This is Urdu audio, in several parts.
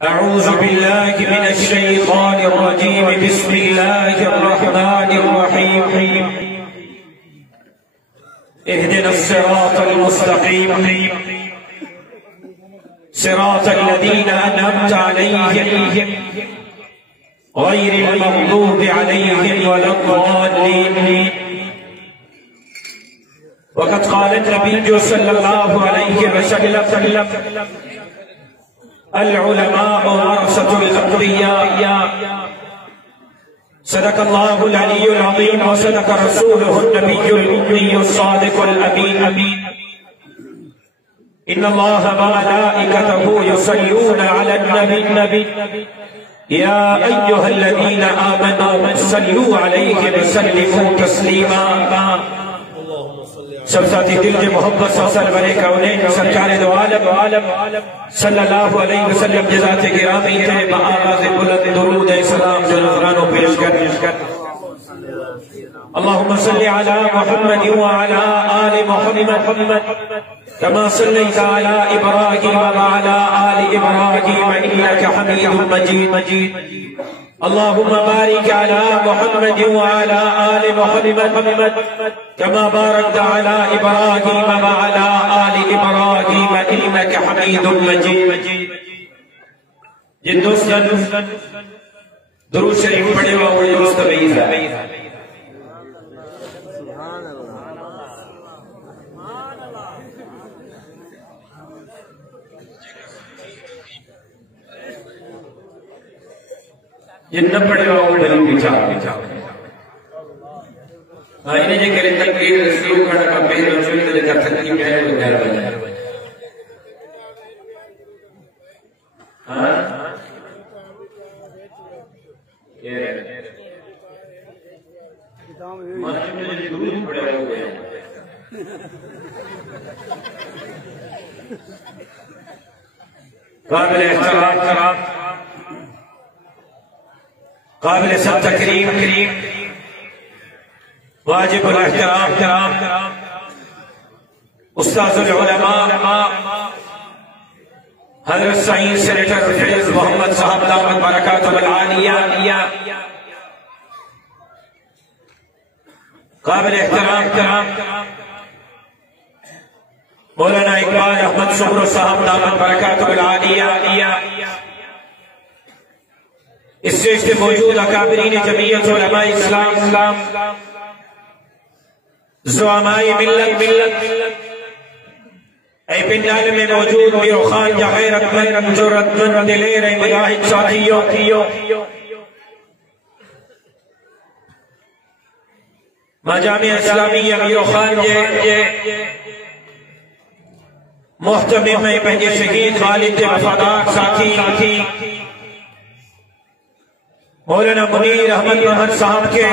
أعوذ بالله من الشيطان الرجيم. بسم الله الرحمن الرحيم. اهدنا الصراط المستقيم صراط الذين أنعمت عليهم غير المغضوب عليهم ولا الضالين. وقد قال النبي صلى الله عليه وسلم: العلماء ورثة الأنبياء. صدق الله العلي العظيم وصدق رسوله النبي الأمي الصادق الأمين. إن الله وملائكته يصلون على النبي يا أيها الذين آمنوا صلوا عليه وسلموا تسليما. سب ساتھی دل کے محبت سے سرور کونین سرکار دو عالم صلی اللہ علیہ وسلم جزات گرامی ہے. بآواز بلند درود سلام جو نذرانوں پیش کر اللهم صل على محمد وعلى آل محمد كما صليت على إبراهيم وعلى آل إبراهيم إنك حميد مجيد. اللهم بارك على محمد وعلى آل محمد كما باركت على إبراهيم وعلى آل إبراهيم إنك حميد مجيد. جن دوستان درود شریف پڑھے ہوا درست بعید ہے. یہ نہ پڑھے ہوا ڈرم بچار آئینے جے کرے تکبیر رسیو کھڑا کا پہلے چوئی تو جگہ تکبیر کہنے کو گھر بجائے. مسجد میں جو درود پڑھے ہوئے قابل احترام قابل سب تکریم واجب الاحترام استاذ العلماء حضرت سعید سینیٹر فیض محمد صاحب دامت برکاتہ العالیہ. قابل احترام مولانا اقبال احمد شمرو صاحب دامت برکاتہ العالیہ. اس سٹیج پہ موجود اکابرین جمعیت علماء اسلام زعماء ملت اے پنڈال میں موجود میرو خان یا غیرت مند جرت مند دلیر مجاہد ساتھیوں مجامع اسلامیہ میرو خان جے محتمم میں پہنجے شہید والد وفادار ساتھی مولانا منیر احمد محمد صاحب کے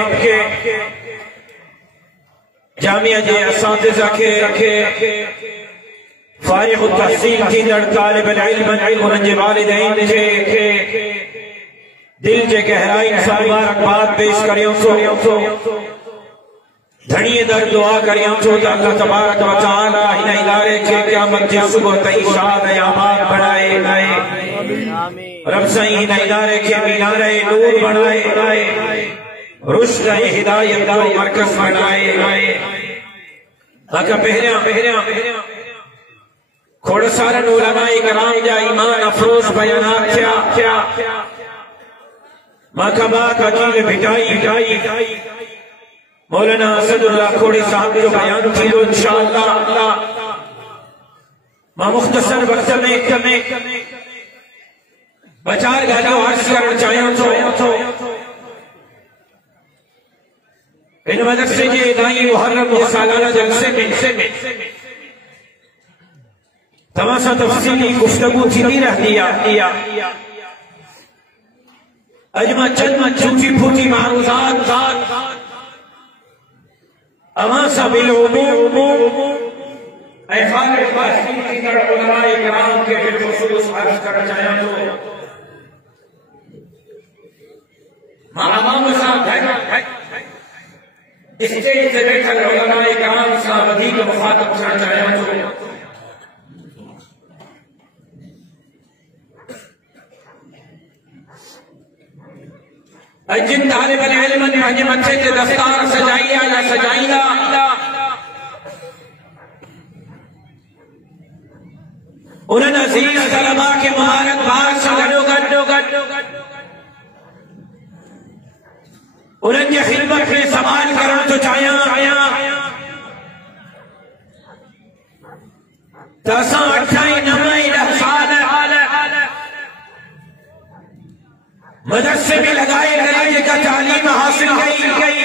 جامعہ جے اساتذہ کے فارغ التحصیل تھی در طالب العلم انہوں جے والدین کے دل جے گہرائی مبارکباد پیش کریوں تو دھڑیے در دعا کریوں تو اللہ تبارک و تعالی ہن ادارے کے قیامت کے صبح تئی شاد آباد بڑھائے رب سائیں ہن ادارے کے مینارے نور بڑھائے رشد ہدایت کو مرکز بنائے. آقا پہریاں کھوڑ سارن علماء کرام جا ایمان افروز بیانات کیا ماکبا کجیل بھٹائی مولانا اسد اللہ کھوڑی صاحب جو بیان کیلو انشاءاللہ ما مختصر وقت میں بچار گھلو عرض کرنا چاہیوں تو ان مدرسے جے ادائی محرم و سالانہ جلسے میں تماسا تفصیلی گفتگو تھی نہیں رہ دیا اجمع چند جھوٹی پھوٹی معروضات اماسا بالعموم اے خالق باشین کی در علماء کرام کے بالخصوص عرض کرنا چاہیوں تو امام صاحب ہے اسٹیج سے بیٹھا علماء کرام صاحب ادھیک مخاطب کرنا چاہیوں تو جن طالب العلم پنج متھے تے دستار سجائی یا سجائیندہ انہاں عزیز طلباء کے مبارکباد سے گڈو گڈ انہاں کی خدمت میں سوال کرن تو چاہیاں تساں 98 سال مدرسے میں لگائے گئے کا تعلیم حاصل گئی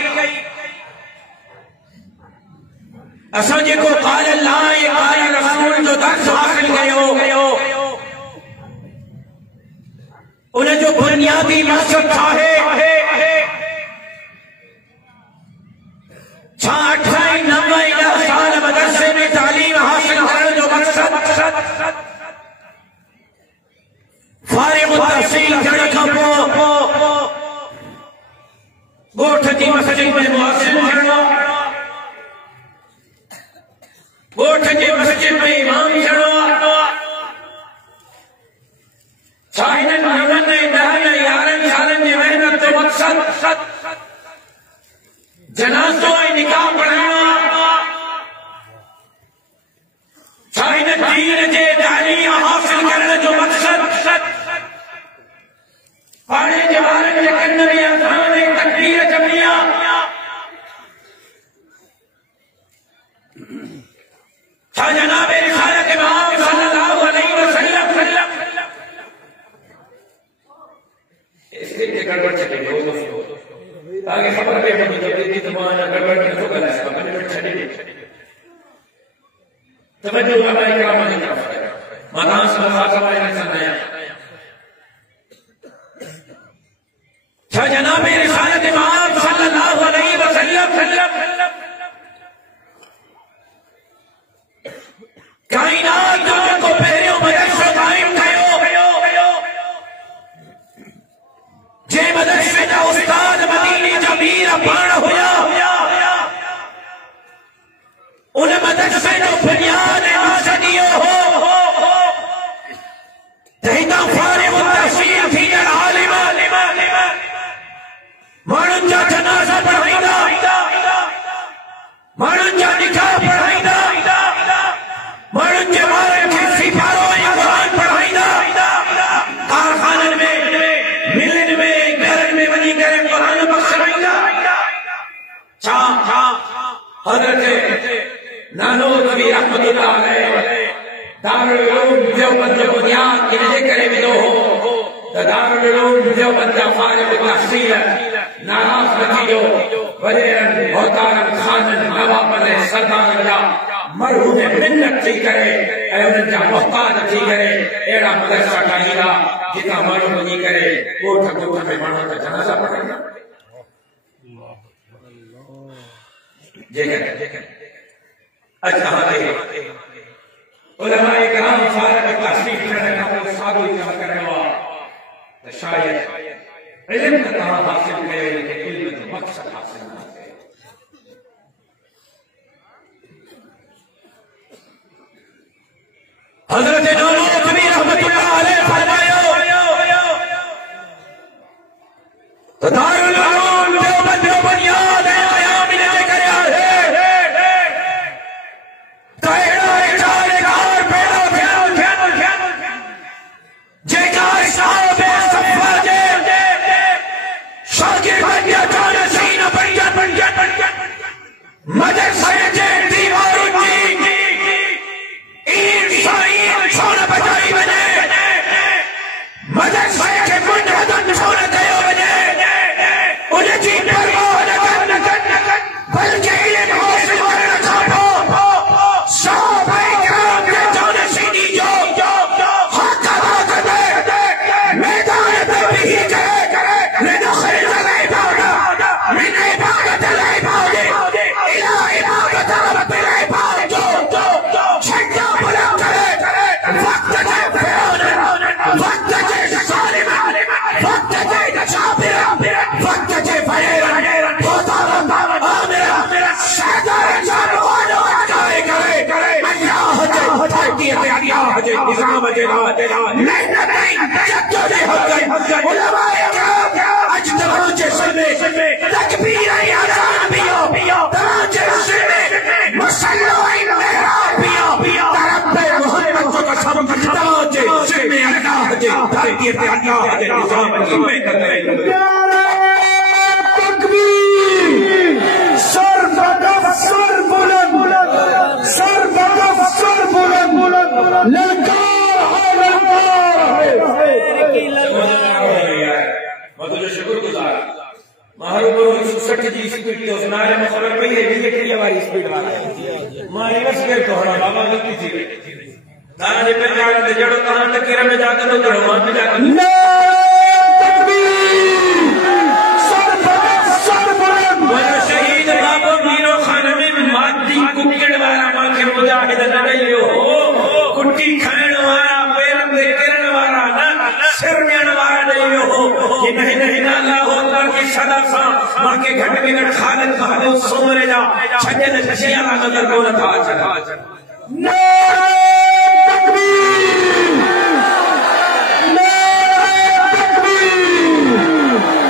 اساں جے کو قال اللہ قال رسول جو درس حاصل گئے ہو انہیں جو بنیادی مقصد تھا ہے 98 سال مدرسے میں تعلیم حاصل کرنے جو مقصد فارغ التحصیل کرنے کا گوٹھ کی مسجد میں مؤذن کرنا گوٹھ کی مسجد میں امام کرنا چاہیدن محمد دہن یارن سالن کی محنت تو مقصد جنازوں نکاح پڑھنا چاہیدن دین جے تعلیم حاصل کرنے جو مقصد پڑھنے کے بارے میں کرنے میں انسان تکبیر جمعیہ جناب رسالت امام صلی اللہ علیہ وسلم اس کے گڑبڑ چلے گئے آگے خبر پہ ہمیں جب تمہارا گڑبڑ کے سو گلا ہے اپنے میں چھڑے گئے توجہ علماء کرام نے طرف مدان صلی اللہ علیہ وسلم جناب رسالت امام صلی اللہ علیہ وسلم کائنات کو پہریوں مدرسہ قائم کھائیو جے مدرسے کا استاد مدینی جمیر پاڑ ہویا انہیں مدرسے جو بنیاد مقصدیو ہو تہیدہ فارغ التحصیل تھی العالم مارن جا جنازہ پڑھائیدہ مارن جا نکاح پڑھائیدہ مارن جا مارن کی سپاروں یا قرآن پڑھائیدہ کارخانن میں ملن میں گھرن میں بنی کرے قرآن بخشائیدہ حضرت نانو نبی رحمت اللہ علیہ دارالعلوم دیوبند بنیاد کی نجے کرے بھی دو ہو دارالعلوم دیوبند فارغ التحصیل ناراض نتیجو وزیرن محتارن خانن نوابن سردارن جا مرحوم منت تھی کرے ایونن جا محتاج تھی کرے ایڑا مدرسہ ٹھائیلا جتا مرحوم نہیں کرے کوٹھ کوٹھ میں مانو تا جنازہ پڑھیں گا جے کرے اچھا ہاں علماء کرام فارغ التحصیل کرنے کا وہ سادو ہی کرنے والا شاید علم کا کہاں حاصل کرے لیکن علم کا مقصد حاصل نہ کرے حضرت نانو نبی رحمت اللہ علیہ فرمایا دارالعلوم دیوبند بنیاد ہے آیا ملے کریا ہے تیڑا اچارے گھار پیڑا دھیان جے گار صاحب صفا جے شاگرد بنیا جانا سینہ بنیا مدرسہ جے دیواروں جی این سائن چھوڑا بجائی بنے مدرسہ کے منحدن چھوڑا گئے بنے تربیت اللہ کے نظام کی محنت ہے تکبیر سر بدف سر بلند سر بدف سر بلند للکار ہے مدد شکر گزار محروم اور 160 کی سپیڈ تو سنارے میں خبر پئی ہے یہ کتنی ہماری سپیڈ والا ہے ماری بس کر تو ہمارا بابا غلطی تھی دانا دے پہ جانا دے جڑو کہاں تکیرہ میں جا کر دو جڑو مان میں جا کر تکبیر سر بدف سر بلند وجہ شہید بابو مینو خانہ میں مادی ککڑ والا ماں کے مجاہد لڑائیو کٹی کھائن والا پیرم دے کرن والا سر میں نوارا نہیں ہو یہ نہیں اللہ اکبر کی صدا سا ماں کے گھٹ میں گھٹ خالد محمود سمرے جا چھجن چھشیاں نظر کو نہ تھا تکبیر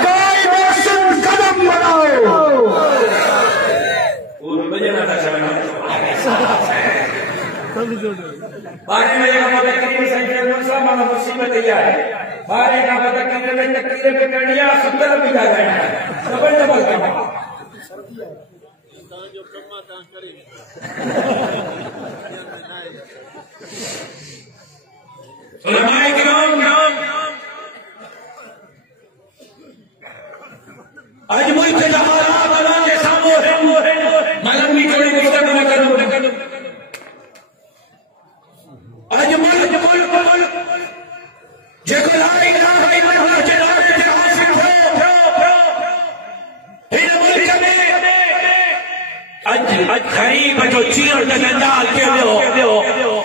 قائد سندھ قدم بڑھاؤ اور بجنا تھا چلنا بارے میں یہ بات کریم سنجر نقصہ مانا مصیبت تیار ہے بارے کا پتہ کرنے میں تکیرے پہ کرنیا ستر بھی جا رہے ہیں ڈبل ڈبل کرنا علماء کرام آج ملک جہارات اللہ کے سامو ہے ملک بھی کریں گفتگو نہ کروں آج ملک جے کو لا الہ الا اللہ جلال کے عاشق ہو ہن ملک میں اج غریب جو چیر تے جنجال کے دیو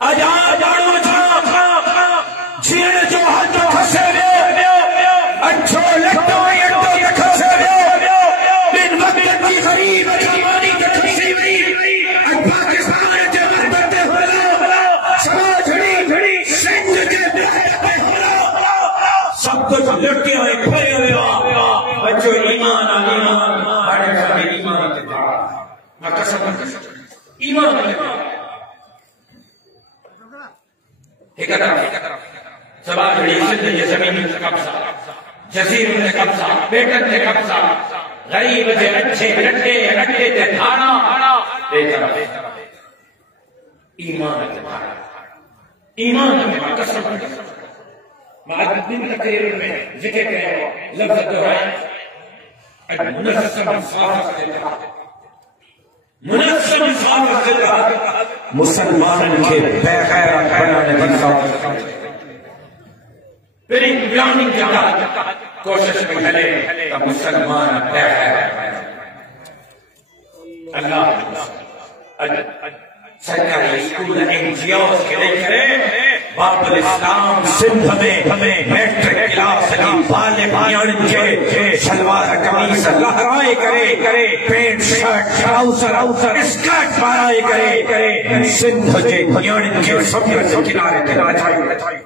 اج آڑو چیر جو حد ہسے اچھو لٹو یٹو دکھسے من وقت کی غریب جوانی دکھسی اج پاکستان جو مدد ہولا سماج گھڑی سنگ کے سب کچھ لٹکے ہوئے کھڑے ہوئے بچوں ایمان بڑے سارے ایمان کے دعا میں قسم ایمان کے دعا ایک طرف سبا گھڑی سندھ یہ زمین سے قبضہ جزیروں سے قبضہ بیٹن سے قبضہ غریب سے اچھے رٹے سے تھانا ایک طرف ایمان کے دعا ایمان کے دعا قسم بعد دن تقریر میں ذکر کرے لفظ دہرائے منظم صافت مسلمان کے بغیر بنانے کی صافت پھر پلاننگ کے بعد کوشش میں چلے تو مسلمان بغیر اللہ سرکاری اسکول این جی اوز کے لئے کرے باب الاسلام سندھ میں میٹرک کلاس کی بالغ نیان کے شلوار قمیص لہرائے کرے پینٹ شرٹ ٹراؤزر اسکرٹ پہنائے کرے سندھ کے نیان کے سمجھ کنارے تے ناچائے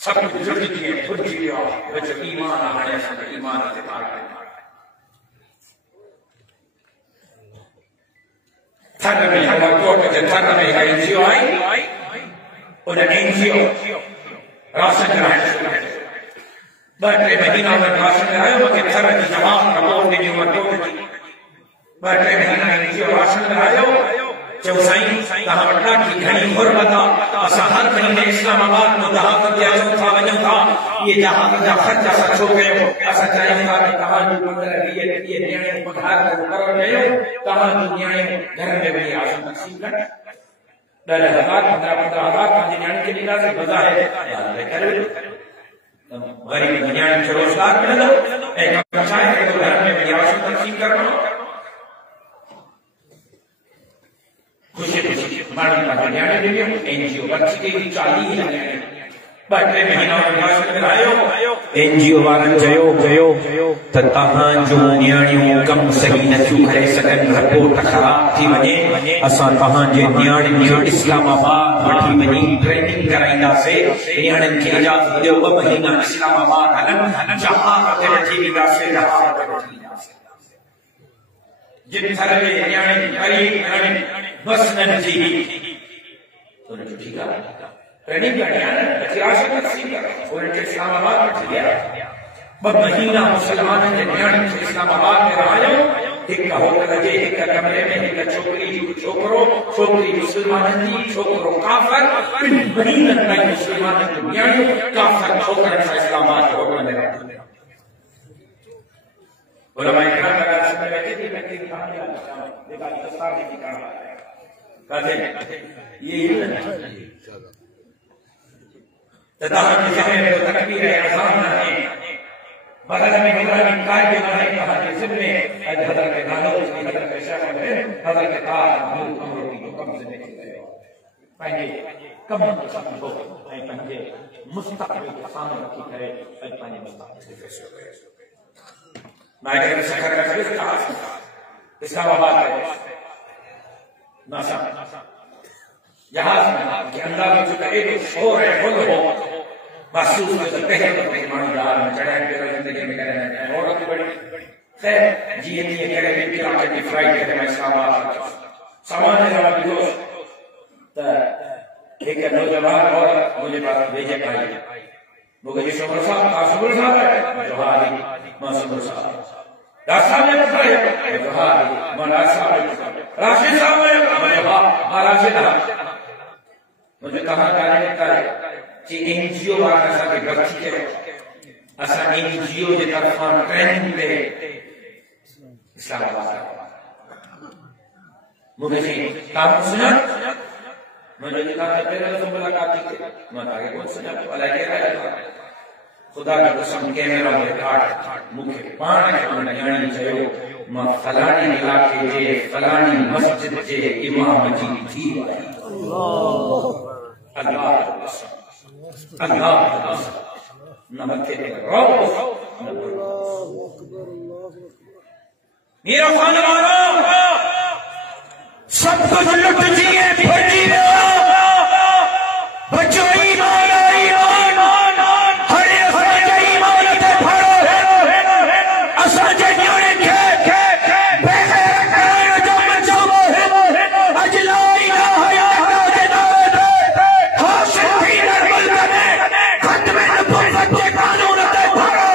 سب کچھ جڑی ہے خود کی وچ ایمان آنے سے ایمان تے پار تھر میں ہوا کوٹ کے تھر میں این جی او آئی اور این جی او راشن رہے بٹرے مہینہ میں راشن رہے وقت تھر کی جماعت کا موت نہیں ہوا کوٹ کی بٹرے مہینہ این جی او راشن رہے چوسائیں کہاں وٹنا کی گھنی حرمتا اسا ہر مہینے اسلام آباد میں دہا کر دیا جو تھا وجہ تھا یہ جہاں کا خرچہ سچ ہو گئے اسا چاہیے گا کہ کہاں جو پندرہ یہ نیائے پکھار کر گئے کہاں جو نیائے گھر میں بھی آشن تقسیم کر ڈالے ہزار 15,000 پانچ نیائے کے لیے سے بزا ہے غریب نیائے کے روزگار ملے دو ایک بچائے کہ گھر میں بھی آشن تقسیم کرنا خوشی مارنی پاکر نیانے دے لئے این جی او بچی کے لیے 40 نیانے بٹرے مہینہ میں بھاشن کرائیو این جی او وارن جیو تتاہاں جو نیانیوں کم صحیح نچو کرے سکن رپورٹ خراب تھی وجے اساں تاہاں جے نیانیوں اسلام آباد وٹھی ونی ٹریننگ کرائیندہ سے نیانن کی اجازت دے وہ مہینہ اسلام آباد ہلن جہاں تے وٹھی وی سے جہاں تے وٹھی جن سرے نیانن قریب بس نہ جی تو ٹھیک ہے ٹریننگ گاڑیاں بچی راشد تقسیم کر انہیں کے اسلام آباد میں چلیا مہینہ مسلمانوں نے نیاڑی سے اسلام آباد میں رہا ایک کا ہوتا لگے ایک کا کمرے میں ایک کا چھوکری چھوکروں چھوکری مسلمانوں دی چھوکروں کافر مہینہ میں مسلمانوں کی نیاڑی کافر چھوکر سے اسلام آباد کے ہوتا میں رہا علماء اکرام کا راسل میں بیٹھے تھی بیٹھے تھی کہاں جانا دیکھا دستار بھی کی کہاں کہتے یہ تداہر کی ذہن میں تکبیر اعظام نہ ہے بغل میں ابراہیم قائد نہ ہے کہا کہ ذمے حضرت کے نالو اس کی حضرت کے شیخ ہے حضرت کے قائد محمود امرو کی جو کم سے نکل گئے پہنجے کم ہو پہنجے مستقبل سامنے رکھی کرے پہنجے مستقبل سے فیصلہ کرے نائگر میں سکر کا خریف کہا اسلام آباد ہے ناسا جہاز میں کہ انداز میں چکا ایک شور ہے خود ہو محسوس میں تو پہلے بطنے کے معنی جہاز میں چڑھائیں پھر زندگی میں کرنے ہیں اور اپنی بڑی خیر جی یہ نہیں ہے کہ اگر بھی آکے بھی فلائٹ کرتے میں اسلام آباد سامان ہے جواب دوست ایک نوجوان اور مجھے بات بھیجے پائی وہ کہ جس عمر صاحب تاثبر صاحب ہے جوہاری معصومر صاحب راستہ میں کھڑے ہیں جوہاری مناظر صاحب راشد صاحب ہے راشد صاحب مجھے کہاں کرنے کرے کہ این جی او والا ایسا کہ بچی ہے ایسا این جی او جے طرفان ٹریننگ دے اسلام آباد مجھے کام سنا مجھے کہا کہ پہلے رسول ملاقات کی تھی میں آگے کون سنا علیہ کے رہا ہے خدا کی قسم کیمرہ میں کاٹ مکھے پانے کے نیانی چاہیو ماں فلانی علاقے جے فلانی مسجد جے امام جی تھی اللہ اللہ نمکے رو میرا خانوانو سب کچھ لٹ جیے پھر جیے بچوں ایمان ایمان ہر ایک ایمان تے پھڑو اسا جنیانے کے بے غیر کرائے جو منصوبہ اجلا الہ یا اللہ حاصل بھی نرمل بنے ختم نبوت کے قانون تے پھڑو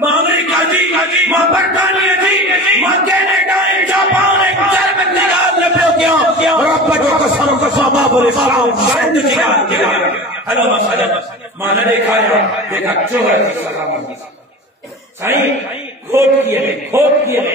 ماں امریکہ جی ماں برطانیہ جی ماں کینیڈا جاپان جرمن نگال لبیو کیوں رب جو قسم باب الاسلام شہد جگہ ہلو مسئلہ ماں نے دیکھا دیکھا چوہر کی سلامتی سائیں کھوٹ کیے میں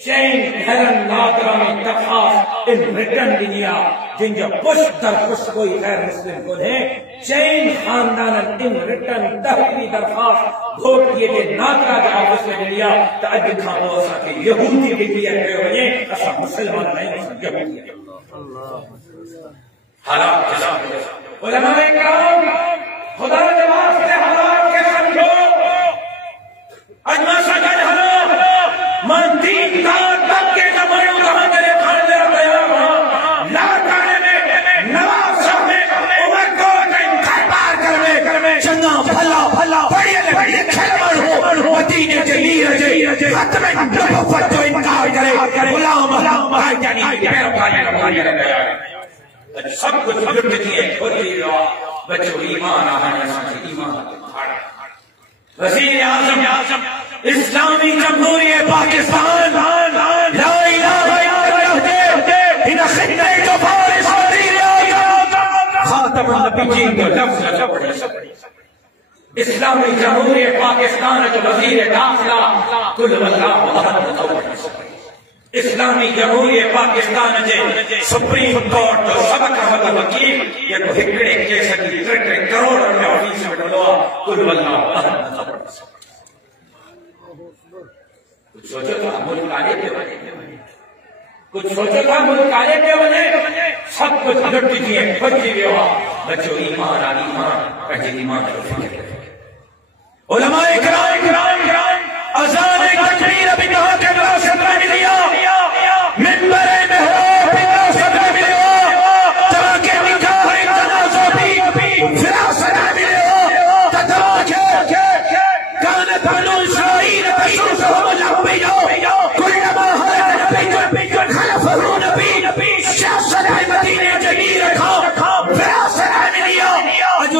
چین ہرن نادرہ میں تفاس ان ریٹن دنیا جن جو پشت در پشت کوئی غیر مسلم کو ہے چین خاندان ان ریٹن تحقیقی درخواست کھوٹ کیے تھے نادرہ جو آفس میں دنیا تا اجل کھانو اسا کے یہودی بھی دیا گئے ہوئے اسا مسلمان نہیں اسا یہودی حالات علماء اکرام خدا کے واسطے حالات کے سمجھو اجما سجن ہلو من دین کا تب کے زمانوں کہاں جلے کھانے دے رہا بیان لا کھانے میں نواز صاحب میں عمر کو گھر پار کرنے چنگا بھلا بڑی کھلمڑ ہو مدینے جلی رجے ختم نبوت جو انکار کرے غلام بھائی جانی پیرو کھانے رہا سب کچھ لٹ دیئے کھولی رہا بچوں ایمان آنے ساتھ ایمان وزیر اعظم اسلامی جمہوریہ پاکستان لا الہ الا اللہ ان خطے جو فارس وزیر اعظم خاتم النبیین کو لفظ اسلامی جمہوریہ پاکستان جو وزیر داخلہ کل واللہ احد اسلامی جمہوریہ پاکستان جے سپریم کورٹ تو سبق حمد وکیل یہ کو ہکڑے کیسا کی ٹرکڑے کروڑ روپے آفیس میں ڈلوا کل واللہ احد کچھ سوچو تھا ملک آنے کے بنے سب کچھ لٹ دیئے بچی بیوا بچوں ایمان پہلے ایمان کو فکر کریں علماء اکرام اذان تکبیر ابھی کہا کہ وراثت میں ملیا منبر محراب وراثت میں ملیا تراکے نکاح جنازہ بھی وراثت میں ملیا تتراکے كانت بنو اسرائیل تسوسهم الانبیاء كلما هلك نبی خلفه نبی سیاست مدینہ جلیل رکھا وراثت میں ملیا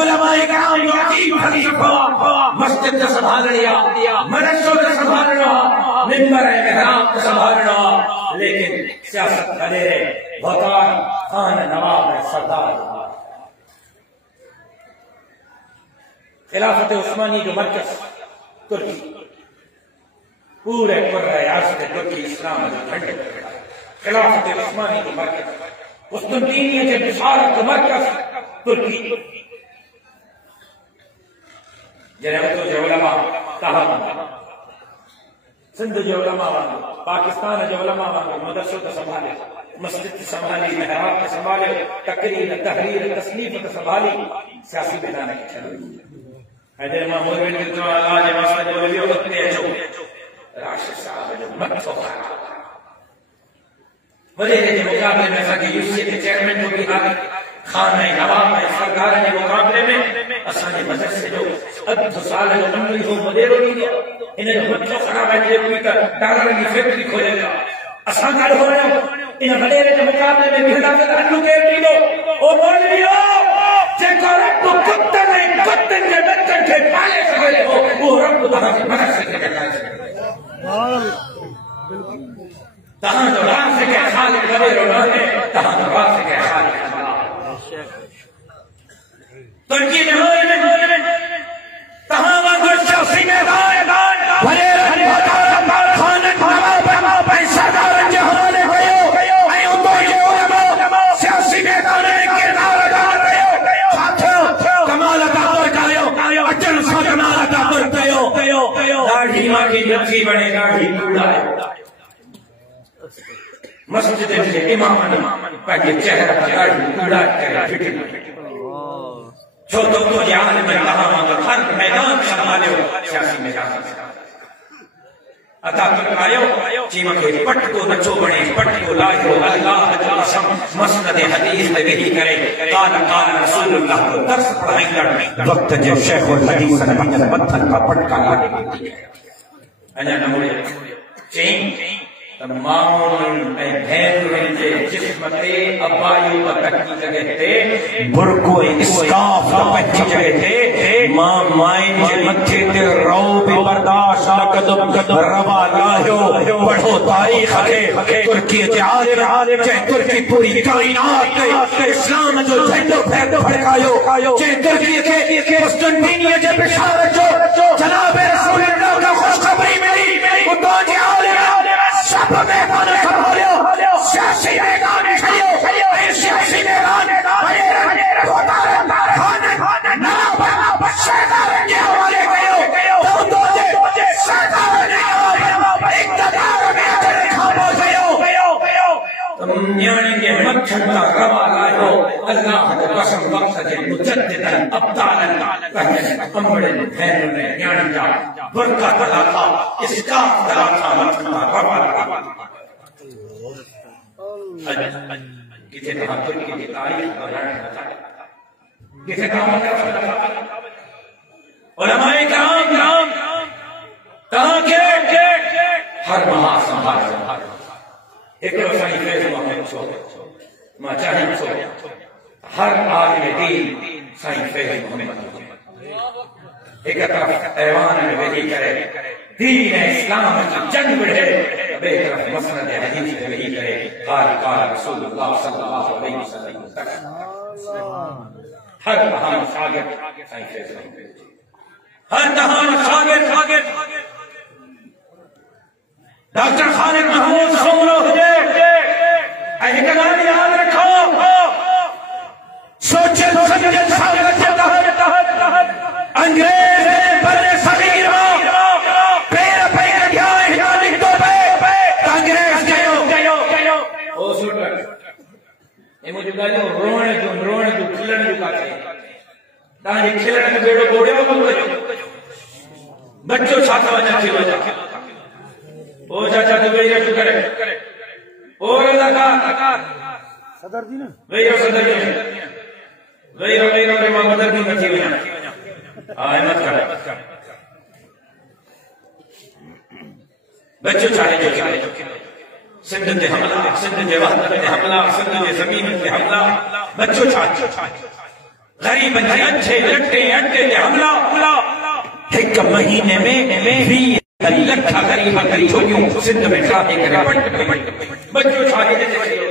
علماء کرام جو عجیب فلسفہ مسجد کا سنبھالنا مدرسوں کا سنبھالنا منبر محراب کا سنبھالنا لیکن سیاست کرے وقار خان نواب سردار خلافت عثمانی جو مرکز ترکی پورے عرض کے ترکی اسلام میں خلافت عثمانی جو مرکز قسطنطینیہ کے بشارت کا مرکز ترکی جنہوں جو علماء کہا سندھ جو علماء وانگو پاکستان جو علماء وانگو مدرسوں کا سنبھالے مسجد کی سنبھالی محراب کا سنبھالے تقریر تحریر تصنیف کا سنبھالی سیاسی میدان کی چلو حیدر محمود بن گلتو اللہ جب آسان جو لیو بکتے جو راشد صاحب جو مکتو وزیر کے مقابلے میں ساکی یوسی کے چیئرمن جو بھی آگی خانہ نواب میں سرکار کے مقابلے میں اسانی مدرسے جو ادھ سال جو عمری ہو مدیروں کی دیا انہیں جو مکتو خراب ہے جو کوئی کا ڈالر کی فیکٹری کھولے گا اسان کا ہو رہے ہو انہیں وزیر کے مقابلے میں بھی حدافت انو کے لیے او مولوی ہو جن کو رب کو کتن کے بچن کے پالے سکے ہو وہ رب کو تہاں سے مدرسے کے جائے سکے تہاں جو راہ سے کے خالق وزیر اللہ ہے تہاں جو راہ سے کے خالق ترکی میں تہاں وہاں شخصی میں وزیر خانق نواب سردار جہانے ہوئے اے اندو جو علماء سیاسی میدان کردار ادا کریو ساتھیو کمال عطا فرماؤ اجر سا کمال عطا فرماؤ داڑھی ماں کی نفسی بنے داڑھی کوڑائے مسجد کے امام نے پہلے چہرہ داڑھی کوڑائے کرے چھوٹوں کو جہاں میں کہاں ہر میدان سنبھالے ہو سیاسی میدان عطا فرماؤ چیمہ کے پٹ کو نچو بڑے پٹ کو لائے ہو اللہ قسم مسند حدیث میں وہی کرے قال رسول اللہ کو درس پڑھائیں گا وقت جو شیخ الحدیث نبی متھن کا پٹ کا لانے انا نمورے چین تمام بہن کے جسم تے ابایو کا تکی جگہ تے برکو اسکاف کا پچی جگہ تے ماں مائن کے متھے تے رو بھی برداشت لقدم روا لاہو پڑھو تاریخ کے ترکی عالم چاہے ترکی پوری کائنات کے اسلام جو جھنڈو پھڑکایو چاہے ترکی کے قسطنطینیہ کے بشارت جو جناب رسول اللہ کا خوشخبری ملی خدا کے عالم سب میدان سنبھالیو سیاسی میدان چھڑیو سیاسی میدان خانہ نواب سردار کے حوالے گئیو دو سردار نے اقتدار میں اگر خاموش گئیو نیانی کے مچھن کا روا لائیو اللہ کے قسم وقت کے مجددن ابدالن پہلے امبڑے بھینوں نے نیانی جا برکہ کلا تھا اسکاف کلا تھا مچھن کا روا لائیو کسی بہادر کی تاریخ بنانا کسی کام علماء کرام کہاں کے ہر مہا سنبھال ایک روشنی فیض محمد چھو ماں چاہیے چھو ہر عالم دین سائن فیض محمد ایک طرف ایوان میں وحی کرے دین اسلام کی جنگ بڑھے بے طرف مسند حدیث میں وحی کرے قال رسول اللہ صلی اللہ علیہ وسلم ہر مہان شاگرد سائن فیض محمد ہر مہان شاگرد ڈاکٹر خالد محمود سمرو احتمال یاد رکھو سوچے سمجھے شاگرد کے تحت انگریز بر صغیر پیر پیر گیا ہندو تو پہ انگریز گئیو او سوٹر یہ مجھے گالیوں رونے جو کھلن جو کاتے تاہی کھلن کے بیڑو گوڑے ہو بلو بچوں چھاتا وجہ کی وجہ او چاچا تو بھئی رکھو کرے اور اللہ کا صدر دی نا بھئی رو صدر دی بھئی رو ماں مدر دی نتی ہوئی آئے مت کرے بچوں چاہے جو سندھ دے حملہ سندھ دے وحدت دے حملہ سندھ دے زمین دے حملہ بچوں چاہے غریب اچھے لٹے اڈے حملہ ایک مہینے میں 20 لکھا غریب چھوڑیوں سندھ میں شادی کرے بچوں شادی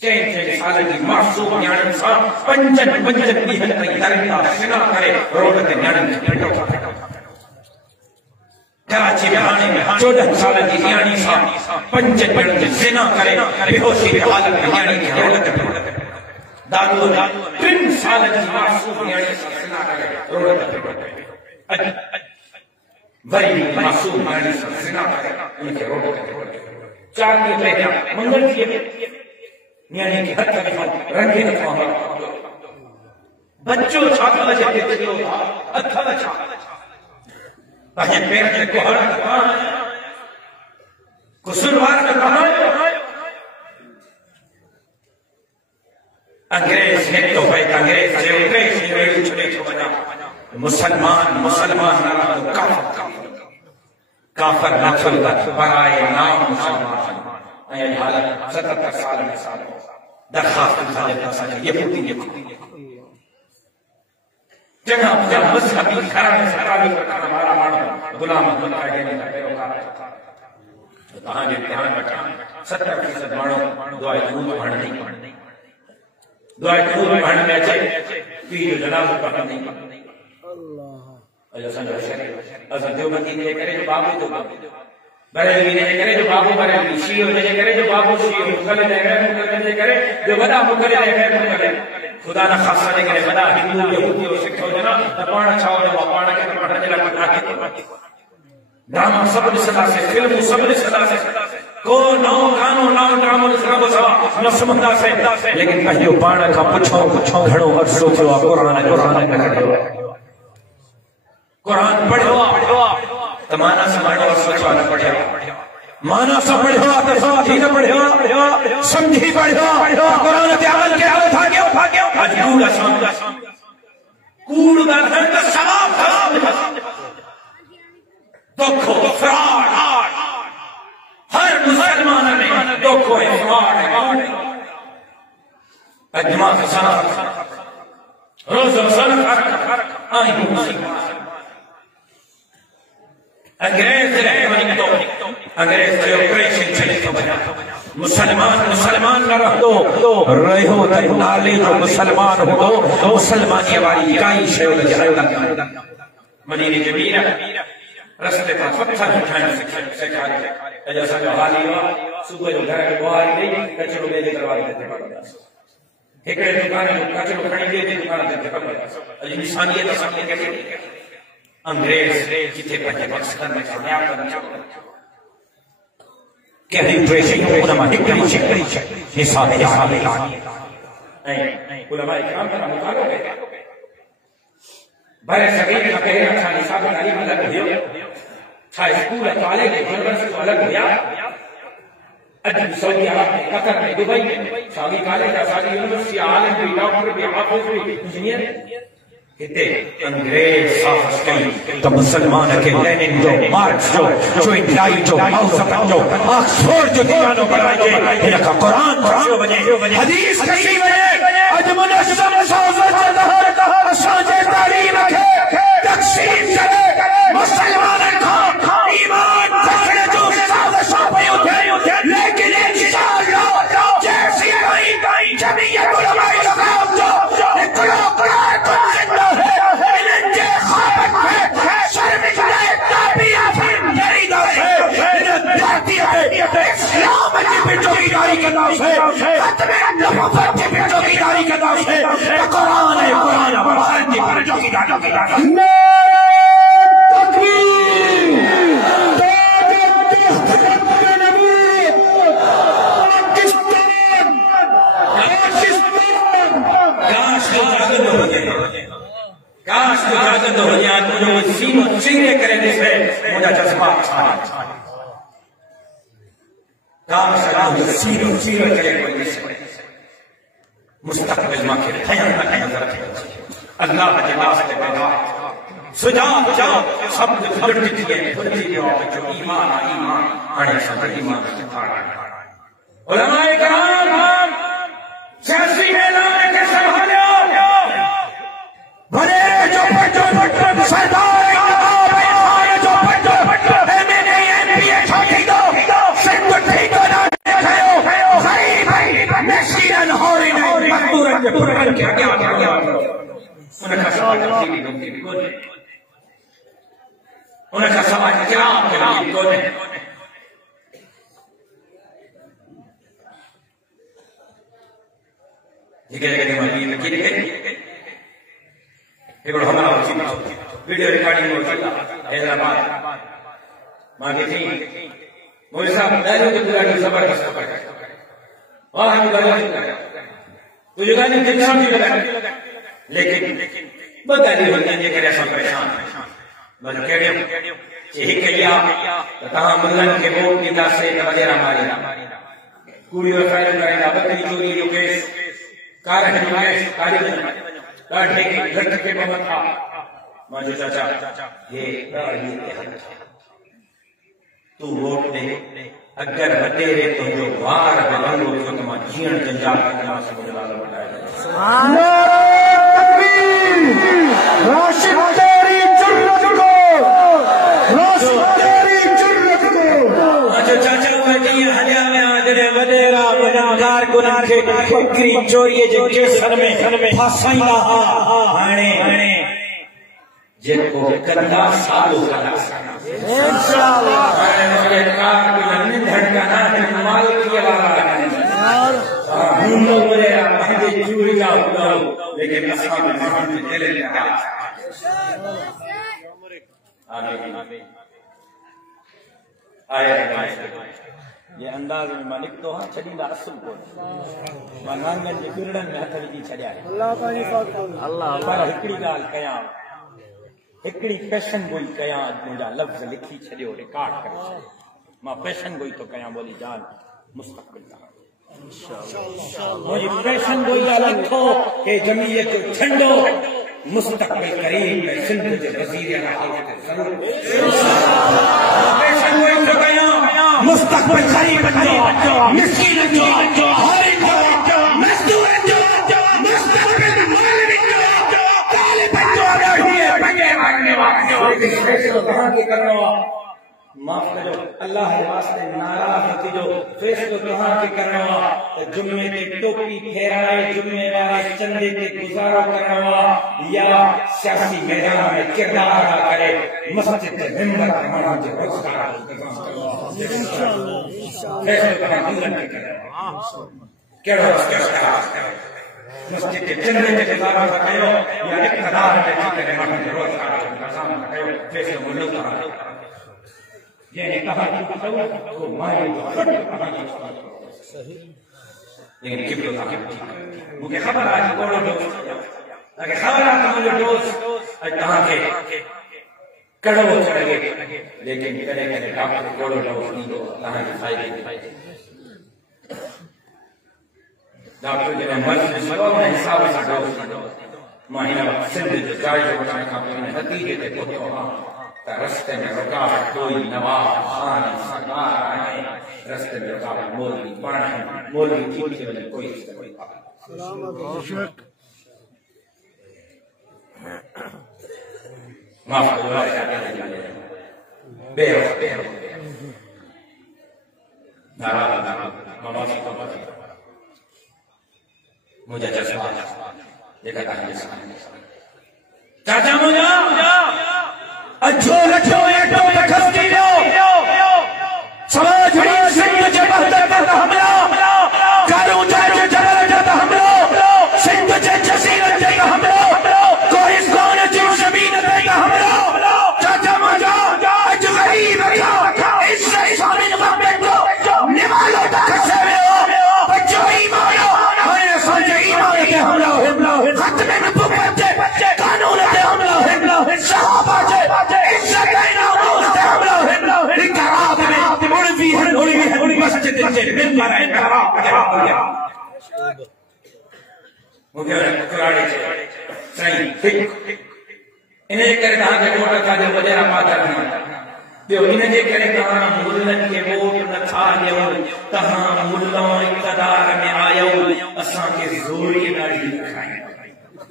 چین سال کی معصوم نیاڑن سان پنجن ڈیہن تائیں درندا سنا کرے روڈ تے نیاڑن پھٹو کراچی میں 14 سال کی نیاڑی سان پنجن سنا کرے بے ہوشی کی حالت میں نیاڑی کی روڈ تے پھٹو دادو 3 سال کی معصوم نیاڑی سان سنا کرے روڈ تے پھٹو وری معصوم نیاڑی سان سنا کرے ان کے روڈ تے پھٹو 4 کے پہلے منگل کی نیانے کے ہتھ میں رنگے نکھاں بچوں چھاتا لجا کے چلو ہتھا لچا پہنے پیر کے کوہر کہاں قصوروار کا کہاں انگریز ہے تو بھائی انگریز سے انگریز سے چھوٹے چھوٹا مسلمان نہ رہا تو کافر نہ چھوڑا برائے نام مسلمان اے حالت 77 سال میں سال درخواست خالق ساجا یہ پوتی جناب جب مذہبی گھرانے سے تعلق رکھنا ہمارا ماڑا غلام بنا کے دینے کا تو کہاں جو امتحان بچا 70% ماڑو دعائے قنوت پڑھنا نہیں دعائے قنوت پڑھنا میں چاہیے پیر جناب پڑھنا نہیں اللہ سنجھا شریف ازا دیوبندی نے کرے جو بابو دو بریلوی نے کرے جو بابو بریلوی شیعہ نے کرے جو بابو شیعہ مقلد نے کرے جو بڑا مقلد ہے خدا نہ خاصہ نے کرے بڑا ہندو یہودی اور سکھ ہو جانا پانا چھاؤ نے پانا کے پڑھنے جلا پڑھا کے ڈرامہ سب نے صدا سے فلم سب نے صدا سے کو نو گانو نو ڈرامہ نے صدا بسا نو سمندہ سے لیکن کہیو پانا کا پچھوں گھڑوں عرصوں جو قرآن میں کھڑے ہوئے قرآن پڑھو تمانا سمجھو اور سوچو نہ پڑھو مانا سا پڑھو تصویح نہ پڑھو سمجھی پڑھو قرآن تعالی کے اٹھا کے آج کوڑا سامنے کوڑ دا دھن کا ثواب دکھو فراڈ ہر مسلمان میں دکھو فراڈ اجماع سنا روز سنا آئی مسلمان انگریز انگریز سے آپریشن چلے تو بنا مسلمان نہ رہ دو رہو تک نالے جو مسلمان ہو دو مسلمانی والی اکائی شے لگا مدینے کے میرا رستے پر پتھر اٹھانے سے کھا جیسا جو حالی ہوا صبح جو گھر کے بہاری گئی کچروں میں دے کروائی دیتے پڑا ایکڑے دکانے کچروں کھڑی دے دکانے دیتے پڑا انسانیت سامنے کہتے انگریز جتے پہلے پاکستان میں کامیاب کرنا چاہتا کہ ریپریشن علماء اکرام شکری نصاب لانی علماء اکرام کا مطالعہ ہے بڑے صغیر کا پہلے اچھا نصاب تعلیم الگ ہویا چھا اسکول کالج یونیورسٹی الگ ہویا اجب سعودی عرب میں قطر میں دبئی میں سعودی کالج سعودی یونیورسٹی عالم بھی ڈاکٹر بھی حافظ بھی انجینئر کہتے انگریز سافس کئی تو مسلمان کے لینن جو مارکس جو انڈائی جو ماؤسفن جو آکسفورڈ جو دیوانوں بنائے انہا کا قرآن بنے حدیث کسی بنے اجمن اشتم سوزت دہر سانجے تعلیم رکھے تقسیم کرے مسلمان کو ایمان پکڑے جو ساز شاپے ہوتے لیکن انشاءاللہ جیسی کہیں جمعیت علماء اسلام جو اقرا قرآن زندہ ہے انہیں خابت میں شرمندہ تابعہ پھر میری دائیں انہیں دھرتی ہے اسلام کی پچھوکی داری کے نام سے ختم نبوت کی پچھوکی داری کے نام سے قرآن ہے قرآن بھارت کی پچھوکی داری کاش کو اجازت ہو جائے مجھے سینوں چیرے کرے جسے مجھے جذبات چھاڑا کاش کو سینوں چیرے کرے کوئی جسے مستقبل ماں کے خیال نہ نظر رکھے اللہ کے واسطے پیدا سجا سب گھڑتی ہے جو ایمان آنے سے ایمان علماء کرام سیاسی اعلان کے سنبھالو بھلے جو پٹو سردار انقلاب جو پٹو MNA چھوٹی دو سندھ ٹھیک نہ کھیو غریب نشین ہوری مزدورن کے پرن کے کیا ان کا سوال تفصیلی گفتگو بھی کونے ان کا سوال جواب کے بھی کونے یہ مدین کی لکھے ایک ہمارا ہوتی ویڈیو ریکارڈنگ ہوتی حیدرآباد ماں کی تھی مجھے صاحب دائروں کے پورا زبردست کرتا وہاں ہم گاڑی تجھے گاڑی دلشان بھی لگا لیکن بدالی ہوتی ہے کہ ایسا پریشان بس کہہ رہے چہی کہیا تہاں ملن کے بوٹ کی دا سے وغیرہ ماری کوڑی اور فائر کریں گا بکری چوری جو کیس کار ہے جو کاری لاٹھے کی لٹ کے بہت تھا ماں جو چاچا یہ راہی کے حق تھا تو ووٹ دے اگر بدیرے تو جو وار بلنگو تو تمہاں جین جنجال کرنا سے مجھے لازم بتایا راشد تیری جرت کو راشد تیری جرت کو جو چاچا ہوئے کہیں حجا میں آدھرے ودیرہ گناہگار گناہ کے بکری چوریے جن کے سر میں پھاسائی رہا آنے جن کو کندہ سالو کلا سانا انشاءاللہ آنے مجھے کار کو لنن دھڑکنا ہے مال کی علاقہ ہم لوگ مجھے مہدی چوری کا ہوگا لیکن اصحاب محمد دل لگا آمین آئے یہ انداز میں مالک تو ہاں چھڑی دا اصل کو مانگن جے گرڑن میں ہتھ وجھی چھڑیا ہے اللہ پر ہکڑی گال کیا ہکڑی پیشن گوئی کیا مجھا لفظ لکھی چھڑیو ریکارڈ کر چھڑے ماں پیشن گوئی تو کیا بولی جان مستقبل دا مجھے پیشن گوئی لکھو کہ جمعیت چھنڈو مستقبل قریب میں سندھ کے وزیر اعلیٰ ضرور پیشن گوئی تو کیا مستقبل قریب جو مسکین جو حریب جو مزدور جو مستقبل مولوی جو طالب جو رہیے بنگے مارنے والا لیکن فیصلہ کہاں کے کرنا معاف کرو اللہ کے واسطے ناراض ہوتی جو فیصلہ کہاں کے کرنا جمعے کے ٹوپی پھیرائے جمعے والے چندے کے گزارا کرنا یا سیاسی میدان میں کردار ادا کرے مسجد کے ممبر پر مانا جو روزگار فیصلہ کہاں کے کرنا کیڑا مسجد کے چندے کے گزارا کرے یا اقتدار میں چکے مانا جو روزگار فیصلہ ملک کہاں یہ کہا کہ مائی لیکن کبھی مجھے خبر آج کوڑو دوست اگر خبر آتا مجھے دوست آج کہاں کے کڑو چڑھ گئے لیکن کرے کرے ڈاکٹر کوڑو دوست نہیں دو کہاں کے فائدے ڈاکٹر جنہیں مرض میں سلو میں حساب سے دوست ماہینہ سندھ جائے جو بچانے کا اپنے نتیجے تے پہنچو ہاں رستے میں رکاوٹ کوئی نواب خان سردار آئے رستے میں رکاوٹ مولوی پڑھیں مولوی ٹھیک سے وجہ کوئی اس کوئی معاف کرو بے ہو نارا مماسی کو مجھے جذبہ دیکھا تھا چاچا مجھا اچھو لٹھو ایٹو تکھستی لو سماج بڑی سنگ جے بہتر پر حملہ کاروں جائے جبل جاتا حملہ سنگ جے جسیر جے حملہ کوئی کون جو زمین دے گا حملہ چاچا مجا اج غریب تھا اس سے سامنے وقت کو نمالو تکھسے ہو بچو ایمانو ہمیں سانجے ایمان کے حملہ ختم نبوت بچے قانون کے حملہ صحابہ مسجد کے ممبر ہے مجھے کراڑے صحیح انہیں کرے کہاں کے ووٹ کا جو وجہ پاتا نہیں جو انہیں جے کرے کہاں ملن کے ووٹ نہ تھا دیو کہاں ملوں اقتدار میں آیو اساں کے زوری ناری دکھائیں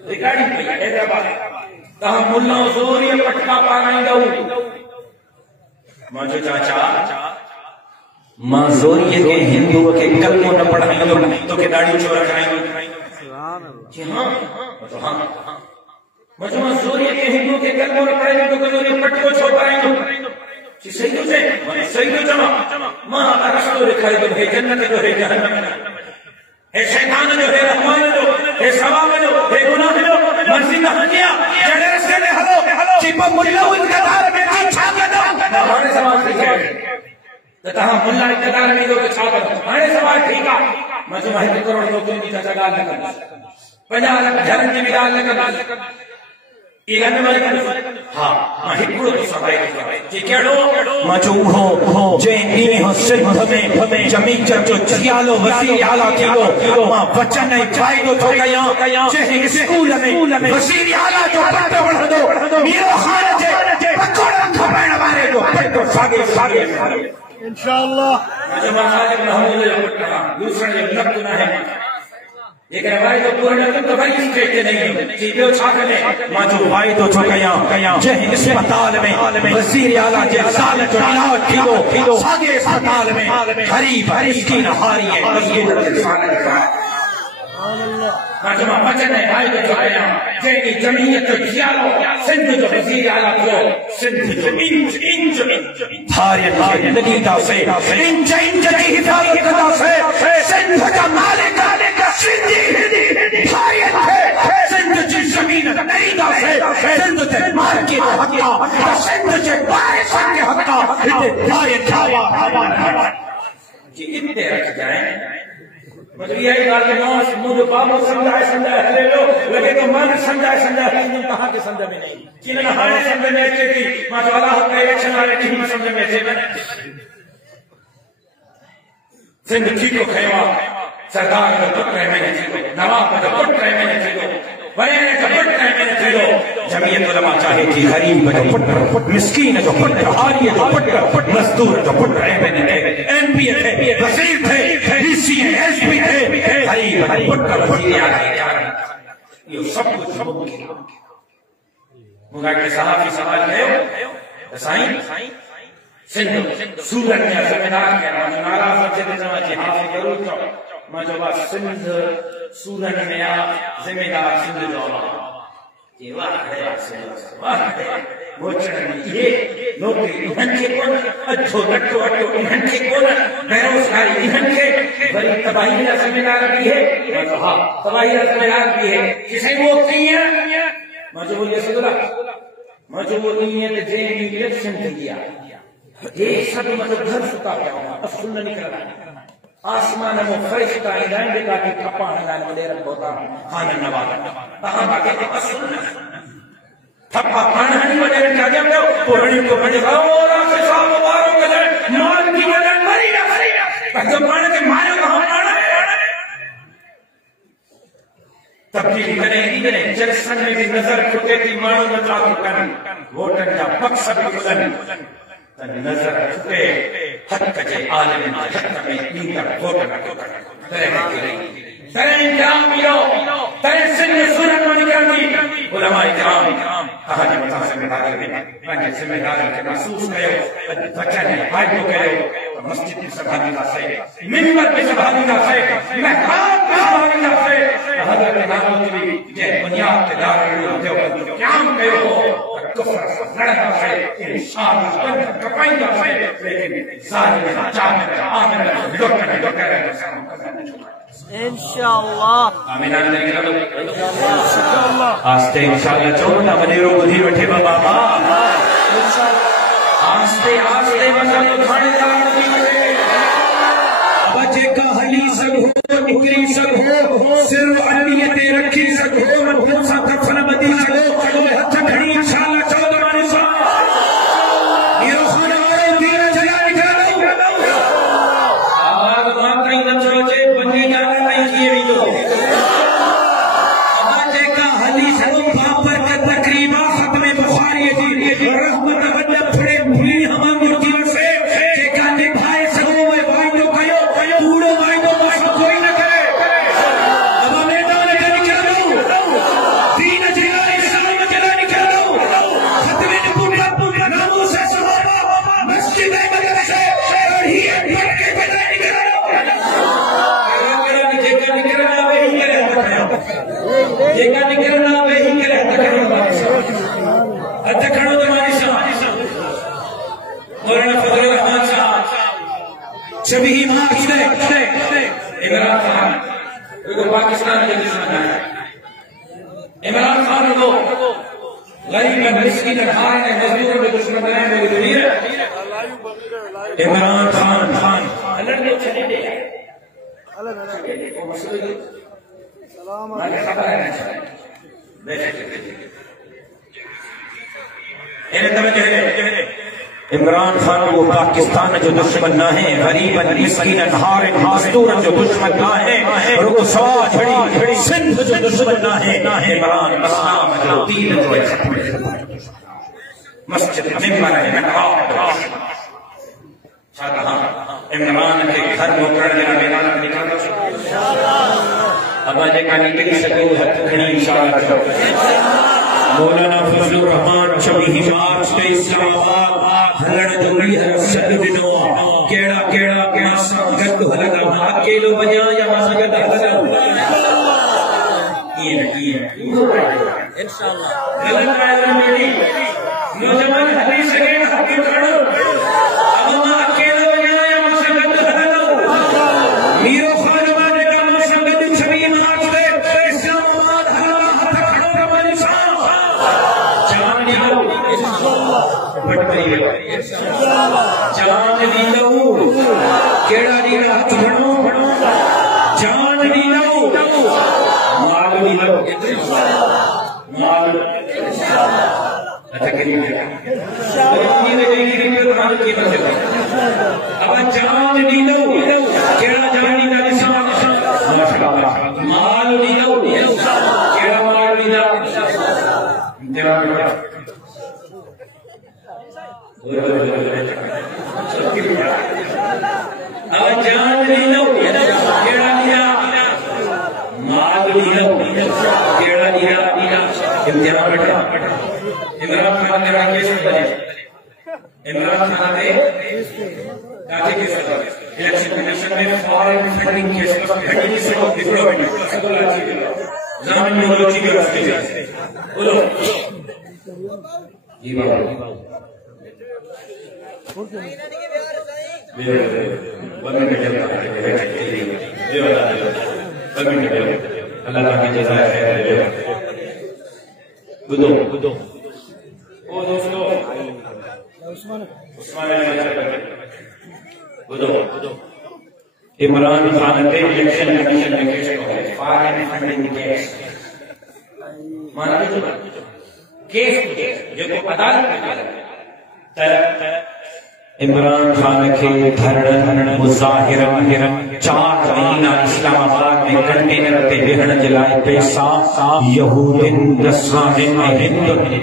ریکارڈنگ پہ حیدرآباد تہاں ملا زوری پٹکا پارائیں ماں جو چاچا ماں زوری کے ہندو کے کلموں نہ پڑھائیں تو کہ داڑھی چورا کرائیں جی ہاں تو ہاں مجمع زوری کے ہندو کے کلموں نہ پڑھائیں تو کہ زوری پٹکو چھوڑ پائیں جی صحیح تو سے صحیح تو جمع ماں رسول رکھائی تو ہے جنت جو ہے جہنم ہے شیطان جو ہے رحمان جو ہے ثواب جو ہے گناہ جو مرضی نہ ہنیا جڑے رستے میں ہلو چیپا ملا انقدار میں کی چھاگا دو ہمارے سوال ٹھیک ہے تہاں ملا انقدار میں جو چھاگا دو ہمارے سوال ٹھیک ہے مجمع 1 کروڑ لوگوں کی چاچا گال لگا 50 لاکھ جھرن کی گال لگا ایگن میں ہاں ماں ہکڑو تو سوال جی کیڑو ماں جو ہو جے نیویں ہو سندھ میں جمی جو چیالو وزیر اعلیٰ تھیو ماں بچن ای فائدو تھو گیا جے اسکول میں وزیر اعلیٰ جو پٹو پڑھندو میرو خان جے پکوڑا کھپائن وارے جو پٹو ساگے انشاءاللہ مجمع خالق محمود پٹا دوسرے جو نقد نہ ہے لیکن بھائی تو پورا نہ تو بھائی اس کہتے نہیں جی بیو چھا کرے ماں جو بھائی تو چھو گیا جے اسپتال میں وزیر اعلیٰ جے سالت جو علاج تھیو ساگے اسپتال میں غریب مسکین ہاری ہے مسکین سالت کا مجمع بچن ہے بھائی تو چھو گیا جے کی جمعیت جو جیالو سندھ جو وزیر اعلیٰ تھیو سندھ جو انج تھارین لگیتا سے انج کی حفاظت کرتا سے سندھ کا مالک سندھی بھائیت ہے سندھ جی زمین نریدہ سے سندھ تے مارکی دے حقا سندھ جے بارسان کے حقا اتنے بھائیت کھاوا جی اتنے رکھ جائیں مطلب یہ گال کے ناس مجھے بابو سمجھائے ہلے لو لگے تو من سمجھائے ہلے کہاں کے سمجھ میں نہیں چینہ ہانے سمجھ میں اچھے تھی ماں اللہ حق کا ایکشن آرے ٹیم سمجھ میں اچھے میں سندھ ٹھیک کو کھیوا سردار کا پٹ رہے میں نے تھیلو نواب کا پٹ رہے میں نے تھیلو ورینے کا پٹ رہے میں نے تھیلو جمعیت علماء چاہے تھی غریب کا پٹ مسکین کا پٹ حالی کا پٹ مزدور کا پٹ رہے میں نے ایم پی تھے وزیر تھے ڈی سی ایس پی تھے غریب کا پٹ وزیر آگئے یہ سب کچھ ممکن مگا کے صحافی سوال ہے سائن سندھ سورت میں زمیندار کے نارا سب سے دینا چاہیے حافظ ضرور تو مجھے سندھ سورت میں زمیندار سندھ جو یہ واہ ہے واہ ہے موچن میں یہ نوکری انہن کے کون اچھو نٹو اٹو انہن کے کون بیروزگاری انہن کے بڑی تباہی کا زمیندار بھی ہے مجھے ہاں تباہی کا زمیندار بھی ہے جسے وہ کی ہے مجھے وہ یہ سدرہ مجھے وہ نیت جین الیکشن کیا یہ سب مطلب گھر ستا پیا ہوا اصل نہ نکل رہا آسمان میں فرشتہ ہدایت دیتا کہ کھپا ہدایت مدیر ہوتا خانہ نواز تہاں کا کہتے اصل نہ تھپا خانہ نہیں مدیر کیا جب دو پورنی کو بڑے اور آخر صاحب واروں کے لئے مال کی وجہ مری نہ جو مانے کے مانے کہاں مانا ہے تبدیلی کریں گے جلسن میں کی نظر کھٹے تھی مانو نظر کرن ووٹن کا بکس بھی کھلن نظر چھٹے حق کے عالم حق میں نیندر ووٹن کا ترین کرام پیو ترین سن سورت میں نکرمی علماء کرام کہا جی متاثر میں داخل میں میں ذمہ داری کے محسوس کرے بچن فائدو کرے مسجد کی سبھانی کا سے منبر کی سبھانی کا سے محراب کی سبھانی کا سے حضرت نامو کی یہ بنیاد کے دار دیو قیام کرے ہو کفر لڑتا ہے انشاءاللہ بند کپائیں گا ہے لیکن ظاہر جامع آمن لوٹن انشاءاللہ آمین آمین انشاءاللہ آستے انشاءاللہ چونا منیرو بدھی وٹھے بابا آستے آستے بندہ تو کھانے دار بھی کرے بچے کا حلی سب ہو نکری سب ہو سر علیتے رکھی سب ہو محبوب سا دفن بدی سب ہو ہتھ کھڑی انشاءاللہ چودہ مانی سا یہ روخانہ آرے دین جگہ نکل آواز مانتا ہی نہ چوچے بنی جانا نہیں کیے بھی جو بچے کا حلی سب پاپر کے تقریبہ ختم بخاری جی رحمت وجہ پھڑے بھی ہمان مرکیوں سے کہ کہتے بھائی سگوں میں وائدو کہو پوڑو وائدو بس کوئی نہ کرے اتکھڑو دمانی صاحب مولانا فضل الرحمان صاحب شبیہی مارچ دے عمران خان کو پاکستان کے دشمن ہے عمران خان کو غریب مسکین خان ہے مزدور کے دشمن بنائے میں دنیا عمران خان اللہ نے چلے دے سلام عمران خان وہ پاکستان جو دشمن نہ ہے غریب مسکین ہار مزدور جو دشمن نہ ہے رسوا جھڑی سندھ جو دشمن نہ ہے عمران اسلام جو دین جو ہے مسجد ممبر ہے محراب عمران کے گھر مکرن لینا میدان نکالنا اب آجے کانی کری سکو ہے کھڑی انشاءاللہ مولانا فضل الرحمان شبیہی مارچ کے اسلام آباد ہلڑ دوری ہے سد دنوں کیڑا سانگت ہلگا اکیلو بجا یا مسجد ہلگا یہ انشاءاللہ غلط آئے میری نوجوان حدیث سکے حق کھڑو اب ہم اکیلو بجا یا مسجد ہلگا میرو خانوانے کا مسجد شبیہی مارچ کے اسلام آباد ہلڑ کھڑو رمانی صاحب جان دی لو کیڑا دی رات بڑھو جان دی لو مال دی لو مال اتکریم اب جان دی لو کیڑا جانی دا نشان مال دی لو کیڑا مال دی لو جان دی لو کیڑا دیا مال دی لو کیڑا دیا امتحان بیٹھا عمران خان نے کیس بنے عمران خان نے کاٹے کیس بنے الیکشن کمیشن میں فارن فنڈنگ کیس بنے سکو ڈپلومنٹ سکو لاچی زمان میں بلوچی کے راستے جائے بولو یہ بابا اللہ تعالیٰ کی جزائے خیر گدو او دوستو گدو عمران خان کے الیکشن کمیشن میں کیس کو ہے فارن فنڈنگ کیس مانا کیس جو کہ عدالت میں عمران خان کے دھرن مظاہرن 4 مہینہ اسلام آباد میں کنٹینر تے بہن جلائے پیسہ یہودن نصرانن ہندن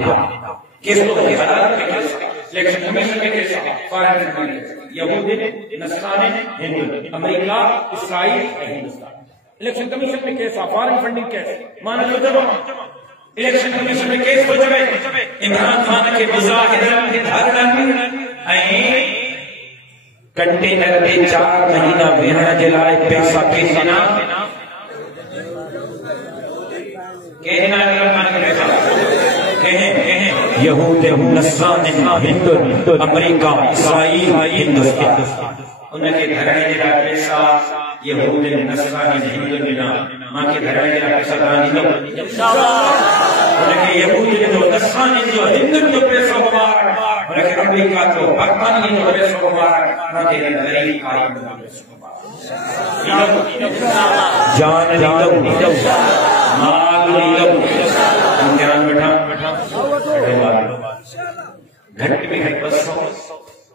کس کو ہے عدالت میں کیس الیکشن کمیشن میں کیس فارن فنڈنگ یہودن نصرانن ہندن امریکہ اسرائیل ہندوستان الیکشن کمیشن میں کیس فارن فنڈنگ کیس مانا جو جب الیکشن کمیشن میں کیس ہو جائے عمران خان کے مظاہرن دھرن کنٹینر تے 4 مہینہ بہن جلائے پیسہ کہنا یہود نصران ہند امریکہ اسرائیل ہندوستان ان کے دھرنے جلائے پیسہ یہود نصران ہند ماں کے دھرنے جلائے پیسہ دانی لو ان کے یہود نصران ہند جو پیسہ مبارک لیکن امریکہ تو برطانیہ جو پیسہ مبارک نہ تیرے غریب آئین جان لیلو مال لیلو امتحان بیٹھا گھٹ میں بسوں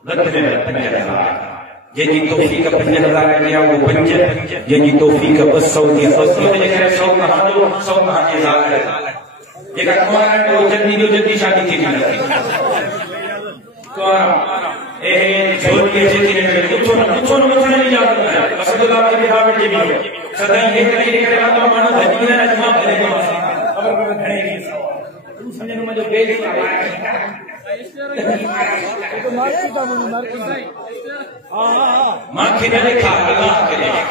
لد میں 5000 جنہی توفیق 5000 کیا وہ 5 جنہی توفیق 200 دیا 100 کہاں جو 100 کہاں کے زیادہ ہے ایک اکمارا کو جلدی شادی کی بھی لگتی چھوڑ کے جیتی نے کچھو نہ نہیں جاتا ہے اسد اللہ کی کتاب میں بھی ہے صدائی یہ کہیں لکھ رہا تو مانو دھنیہ اجماع کرے گا خبر پر کھڑے گی سمجھے نمہ جو بیج کا ماں کے نہ دیکھا اللہ کے دیکھا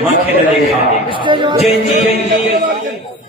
ماں کے نہ دیکھا جیتی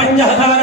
5000